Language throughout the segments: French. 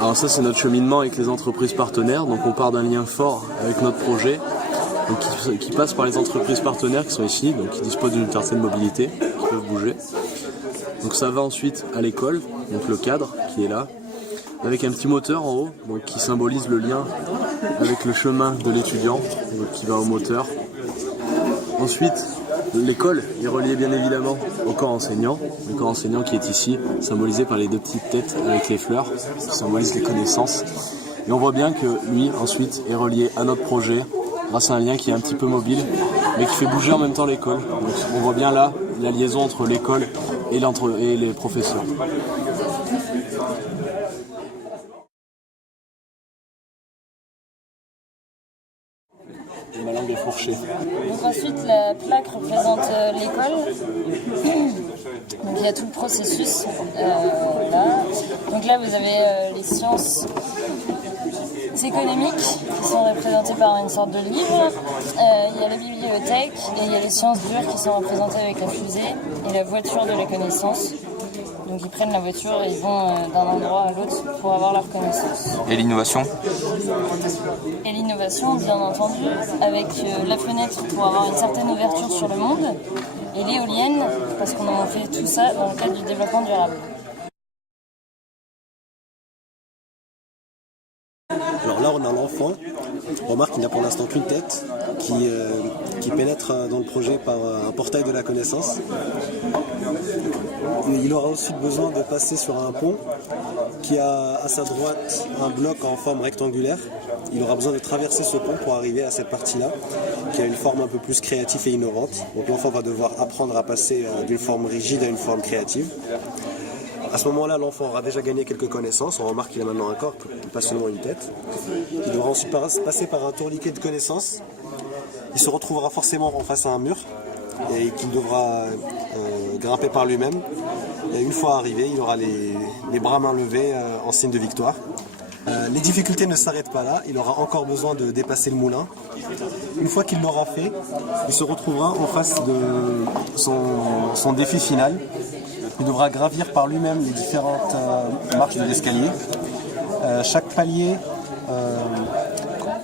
Alors ça, c'est notre cheminement avec les entreprises partenaires. Donc on part d'un lien fort avec notre projet, donc qui passe par les entreprises partenaires qui sont ici, donc qui disposent d'une certaine mobilité, qui peuvent bouger. Donc ça va ensuite à l'école, donc le cadre qui est là, avec un petit moteur en haut, donc qui symbolise le lien avec le chemin de l'étudiant, qui va au moteur. Ensuite, l'école est reliée bien évidemment au corps enseignant. Le corps enseignant qui est ici, symbolisé par les deux petites têtes avec les fleurs, qui symbolisent les connaissances. Et on voit bien que lui, ensuite, est relié à notre projet, grâce à un lien qui est un petit peu mobile, mais qui fait bouger en même temps l'école. Donc on voit bien là la liaison entre l'école et les professeurs. Ma langue est fourchée. Donc ensuite, la plaque représente l'école. Donc il y a tout le processus là. Donc là, vous avez les sciences économiques qui sont représentées par une sorte de livre. Il y a la bibliothèque et il y a les sciences dures qui sont représentées avec la fusée et la voiture de la connaissance. Donc ils prennent la voiture et ils vont d'un endroit à l'autre pour avoir leur connaissance. Et l'innovation? Et l'innovation, bien entendu, avec la fenêtre pour avoir une certaine ouverture sur le monde, et l'éolienne, parce qu'on a fait tout ça dans le cadre du développement durable. Alors là, on a l'enfant. On remarque qu'il n'a pour l'instant qu'une tête qui pénètre dans le projet par un portail de la connaissance. Il aura ensuite besoin de passer sur un pont qui a à sa droite un bloc en forme rectangulaire. Il aura besoin de traverser ce pont pour arriver à cette partie-là, qui a une forme un peu plus créative et innovante. Donc l'enfant va devoir apprendre à passer d'une forme rigide à une forme créative. À ce moment-là, l'enfant aura déjà gagné quelques connaissances. On remarque qu'il a maintenant un corps, pas seulement une tête. Il devra ensuite passer par un tourniquet de connaissances. Il se retrouvera forcément en face à un mur et qu'il devra grimper par lui-même. Et une fois arrivé, il aura les bras mains levés en signe de victoire. Les difficultés ne s'arrêtent pas là. Il aura encore besoin de dépasser le moulin. Une fois qu'il l'aura fait, il se retrouvera en face de son défi final. Il devra gravir par lui-même les différentes marches de l'escalier. Chaque palier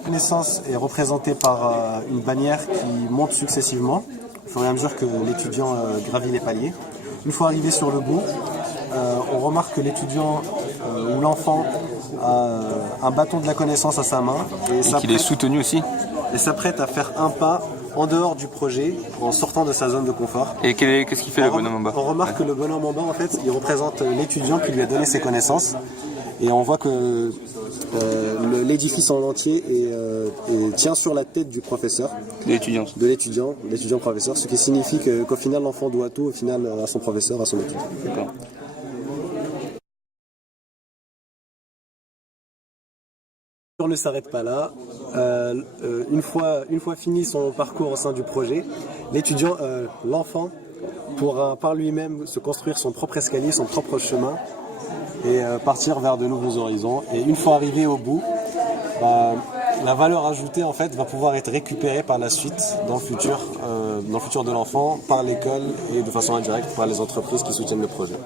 connaissance est représenté par une bannière qui monte successivement au fur et à mesure que l'étudiant gravit les paliers. Une fois arrivé sur le bout, on remarque que l'étudiant ou l'enfant a un bâton de la connaissance à sa main et qu'il est soutenu aussi. Et s'apprête à faire un pas en dehors du projet, en sortant de sa zone de confort. Et qu'est-ce qu'il fait le bonhomme en bas? On remarque que le bonhomme en bas, en fait, il représente l'étudiant qui lui a donné ses connaissances. Et on voit que l'édifice en entier tient sur la tête du professeur. De l'étudiant professeur, ce qui signifie qu'au final, l'enfant doit tout au final à son professeur, à son étudiant. D'accord. On ne s'arrête pas là. Une fois fini son parcours au sein du projet, l'enfant pourra par lui-même se construire son propre escalier, son propre chemin et partir vers de nouveaux horizons. Et une fois arrivé au bout, la valeur ajoutée en fait va pouvoir être récupérée par la suite dans le futur de l'enfant par l'école et de façon indirecte par les entreprises qui soutiennent le projet.